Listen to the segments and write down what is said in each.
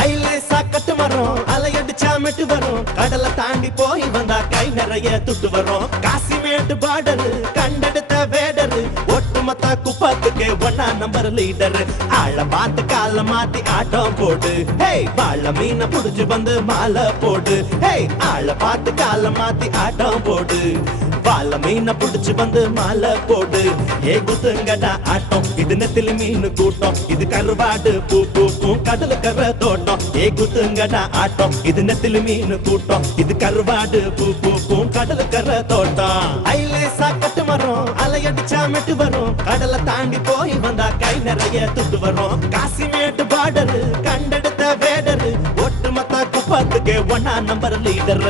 ஐலேசா கட்டு வரும் அலையடிச்சா மெட்டு வரும் கடலை தாண்டி போய் வந்தா கை நிறைய துட்டு வரும் காசிமேட்டு பார்டரு கண்டெடுத்த வேடரு ஒட்டுமொத்த குப்பத்துக்கு ஒன்னா நம்பர் லீடர் ஆள பார்த்து கால மாத்தி ஆட்டம் போடு வாழ மீன புடிச்சு வந்து மாலை போடு ஆள பார்த்து கால மாத்தி ஆட்டம் போடு வாழ மீன புடிச்சு வந்து மாலை போடு குத்துங்கடா ஆட்டம் இது நெத்திலி மீன் கூட்டம் இது கருவாடு பூ பூ கடல கர தோட்டம் குத்துங்கடா ஆட்டம் இது நெத்திலி மீன் கூட்டம் இது கருவாடு பூ பூ கடல கர தோட்டம் ஐலேசா கட்டு வரும் அலையடிச்சா மெட்டு வரும் கடலை தாண்டி போய் வந்தா கை நிறைய துட்டு வரும் காசிமேட்டு பார்டரு கண்டெடுத்த வேடரு ஒட்டுமொத்த குப்பத்துக்கு ஒன்னா நம்பர் லீடர்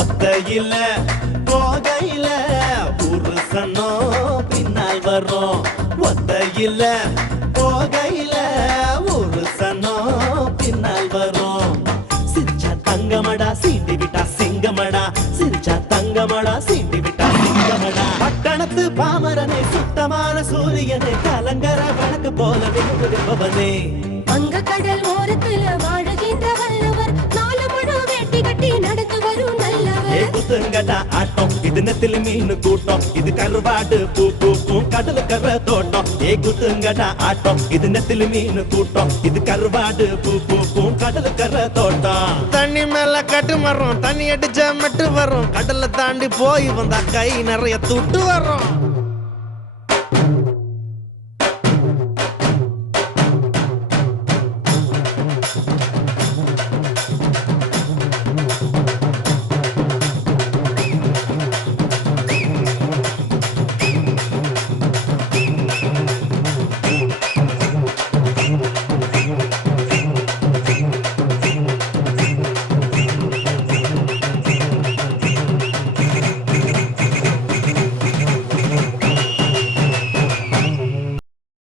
ஒத்தையில போகையில புருஷனோ பின்னால் வரும் ஒத்தையில போகையில புருஷனோ பின்னால் வரும் சிரிச்சா தங்கமடா சீண்டி விட்டா சிங்கமடா சிரிச்சா தங்கமடா சீண்டி விட்டா சிங்கமடா பட்டணத்து பாமரனை சுத்தமான சூரியனை கலங்கர வழக்கு போல விரும்புபவனே அங்க கடல் ஓரத்துல வாழுகின்ற வல்லவர் நாலு முழு வெட்டி கட்டி நடந்து வரும் குத்துங்கடா ஆட்டம் இது நெத்திலி மீன் கூட்டம் இது கருவாடு பூ பூ கடல கர தோட்டம் குத்துங்கடா ஆட்டம் இது நெத்திலி மீன் கூட்டம் இது கருவாடு பூ பூ கடல கர தோட்டம் தண்ணி மேல கட்டு மரம் தண்ணி அடிச்சா மெட்டு வரும் கடலை தாண்டி போய் வந்தா கை நிறைய துட்டு வரும்